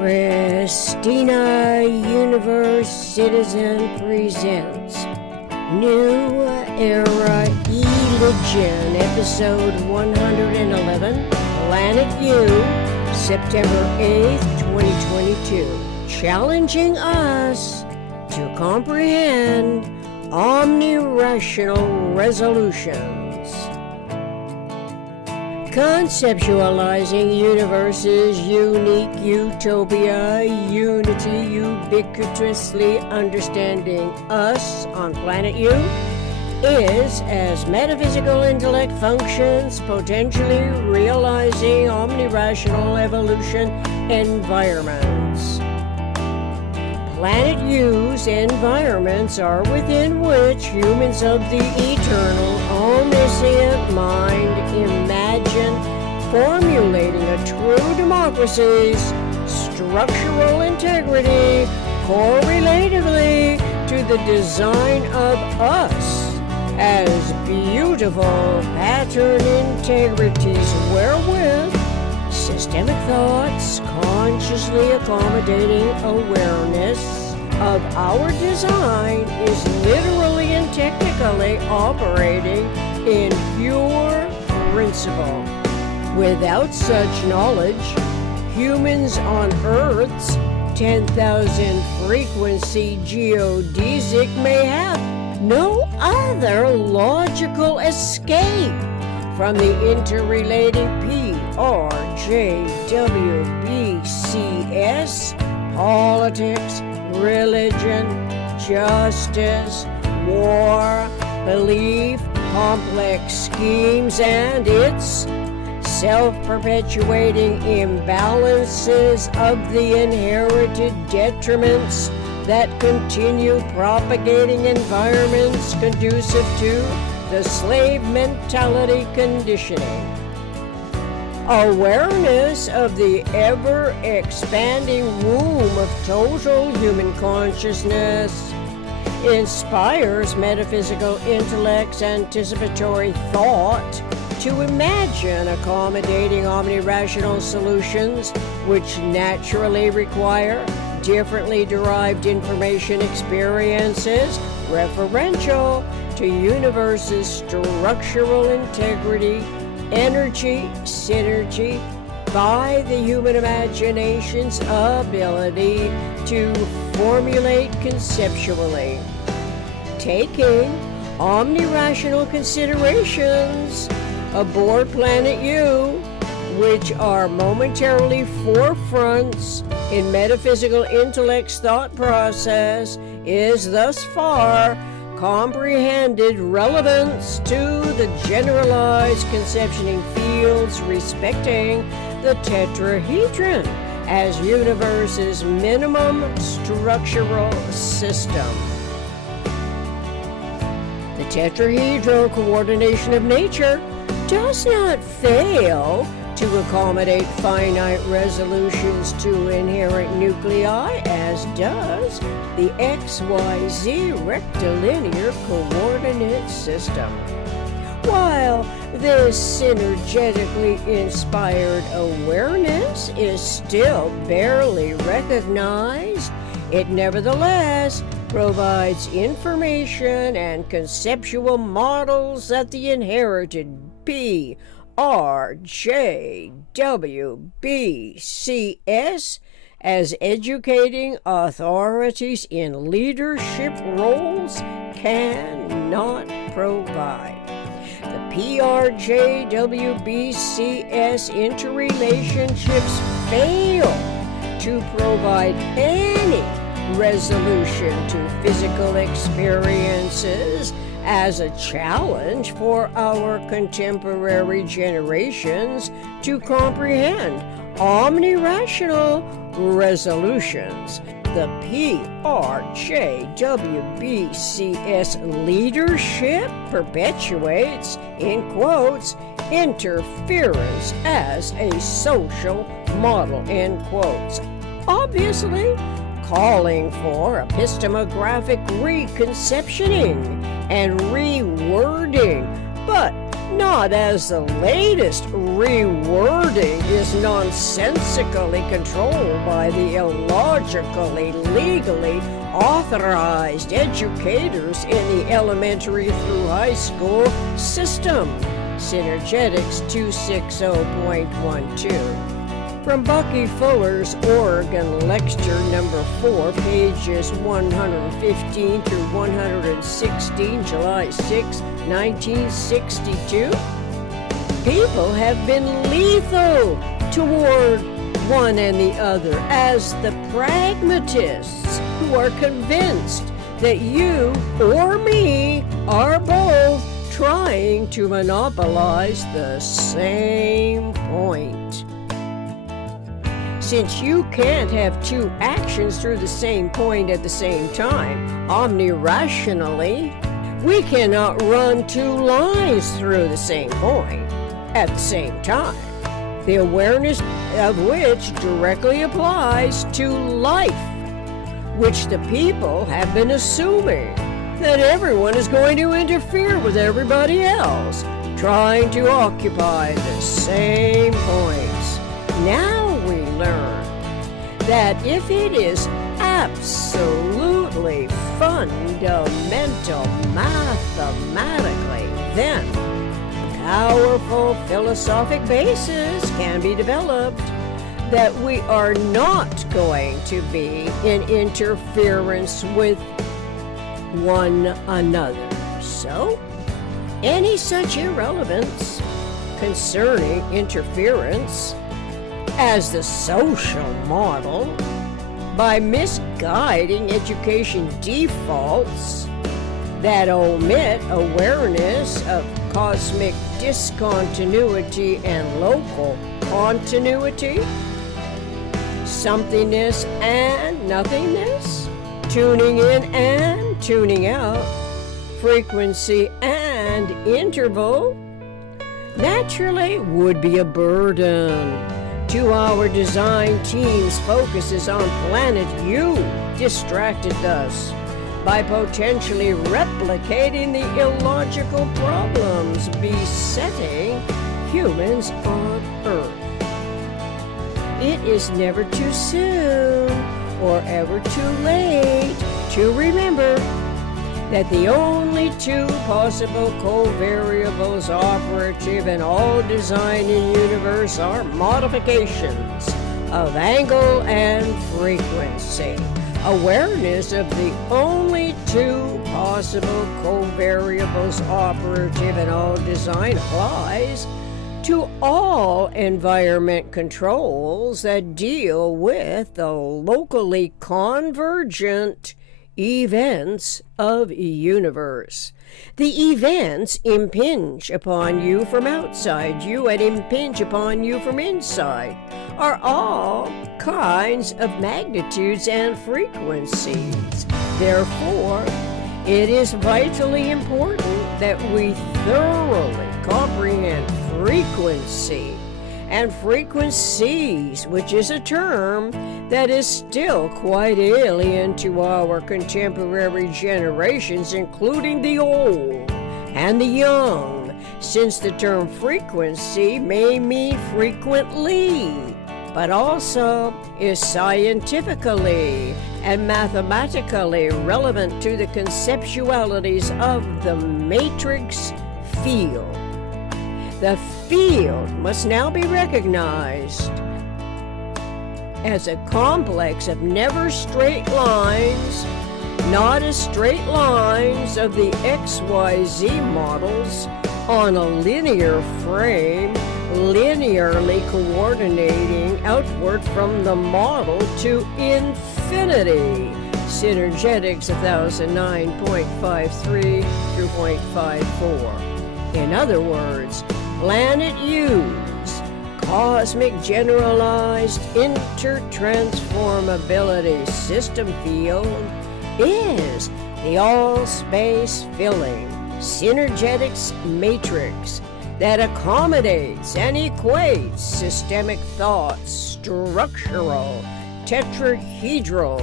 Christina Universe Citizen presents New Era Eligion, episode 111, Planet U, September 8th, 2022, challenging us to comprehend omnirational resolutions. Conceptualizing universes, unique utopia, unity, ubiquitously understanding us on planet U is as metaphysical intellect functions, potentially realizing omnirational evolution environments. Planet U's environments are within which humans of the eternal, omniscient mind imagine formulating a true democracy's structural integrity correlatively to the design of us as beautiful pattern integrities wherewith systemic thoughts consciously accommodating awareness of our design is literally and technically operating in pure principle. Without such knowledge, humans on Earth's 10,000 frequency geodesic may have no other logical escape from the interrelating PRJWBCS, politics, religion, justice, war, belief, complex schemes, and its self-perpetuating imbalances of the inherited detriments that continue propagating environments conducive to the slave mentality conditioning. Awareness of the ever-expanding womb of total human consciousness inspires metaphysical intellect's anticipatory thought to imagine accommodating omnirational solutions which naturally require differently derived information experiences referential to universe's structural integrity, energy, synergy, by the human imagination's ability to formulate conceptually. Taking omnirational considerations aboard Planet U, which are momentarily forefronts in metaphysical intellect's thought process, is thus far comprehended relevance to the generalized conceptioning fields respecting the tetrahedron as universe's minimum structural system. The tetrahedral coordination of nature does not fail to accommodate finite resolutions to inherent nuclei, as does the XYZ rectilinear coordinate system. While this synergetically inspired awareness is still barely recognized, it nevertheless provides information and conceptual models that the inherited PRJWBCS as educating authorities in leadership roles cannot provide. The PRJWBCS interrelationships fail to provide any resolution to physical experiences as a challenge for our contemporary generations to comprehend omnirational resolutions. The PRJWBCS leadership perpetuates, in quotes, interference as a social model, end quotes. Obviously, calling for epistemographic reconceptioning and rewording, but not as the latest rewording is nonsensically controlled by the illogically, legally authorized educators in the elementary through high school system. Synergetics 260.12. From Bucky Fuller's Oregon Lecture Number 4, pages 115 through 116, July 6, 1962. People have been lethal toward one and the other as the pragmatists who are convinced that you or me are both trying to monopolize the same point. Since you can't have two actions through the same point at the same time, omnirationally, we cannot run two lines through the same point at the same time, the awareness of which directly applies to life, which the people have been assuming that everyone is going to interfere with everybody else, trying to occupy the same points. Now we learn that if it is absolutely fundamental mathematically, then powerful philosophic basis can be developed that we are not going to be in interference with one another. So, any such irrelevance concerning interference as the social model by misguiding education defaults that omit awareness of cosmic discontinuity and local continuity, somethingness and nothingness, tuning in and tuning out, frequency and interval, naturally would be a burden to our design team's focuses on planet U, distracted thus by potentially replicating the illogical problems besetting humans on Earth. It is never too soon or ever too late to remember that the only two possible covariables operative in all design in universe are modifications of angle and frequency. Awareness of the only two possible covariables operative in all design applies to all environment controls that deal with the locally convergent events of universe. The events impinge upon you from outside you and impinge upon you from inside are all kinds of magnitudes and frequencies. Therefore, it is vitally important that we thoroughly comprehend frequency and frequencies, which is a term that is still quite alien to our contemporary generations, including the old and the young, since the term frequency may mean frequently, but also is scientifically and mathematically relevant to the conceptualities of the matrix field. The field must now be recognized as a complex of never straight lines, not as straight lines of the XYZ models on a linear frame, linearly coordinating outward from the model to infinity. Synergetics 1009.53 through 0.54. In other words, planet U's cosmic generalized intertransformability system field is the all-space filling synergetics matrix that accommodates and equates systemic thoughts, structural, tetrahedral,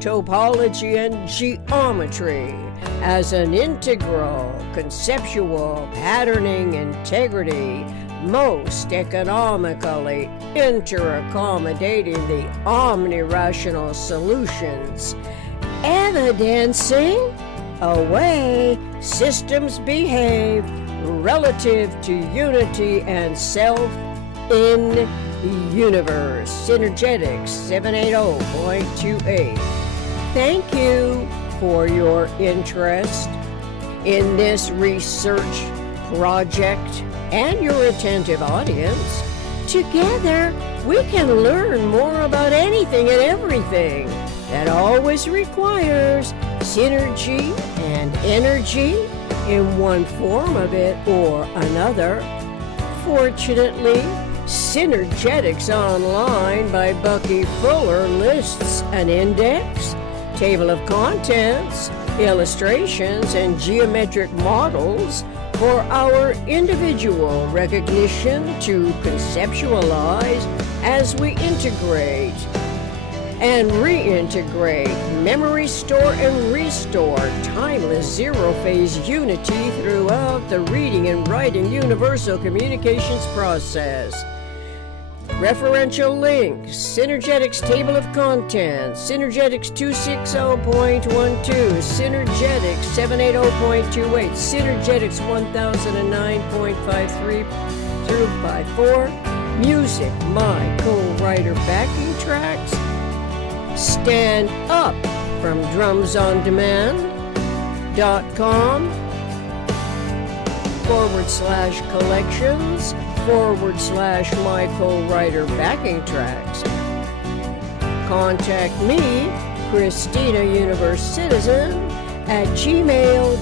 topology and geometry, as an integral, conceptual, patterning integrity, most economically interaccommodating the omnirational solutions, evidencing a way systems behave relative to unity and self in universe. Synergetics 780.28. Thank you for your interest in this research project and your attentive audience. Together, we can learn more about anything and everything. That always requires synergy and energy in one form of it or another. Fortunately, Synergetics Online by Bucky Fuller lists an index, table of contents, illustrations, and geometric models for our individual recognition to conceptualize as we integrate and reintegrate, memory store and restore timeless zero-phase unity throughout the reading and writing universal communications process. Referential links, Synergetics Table of Contents, Synergetics 260.12, Synergetics 780.28, Synergetics 1009.53 through 54, music, my co-writer backing tracks, Stand Up from drumsondemand.com/collections/my co-writer backing tracks. Contact me, Christina Universe Citizen, at gmail.com.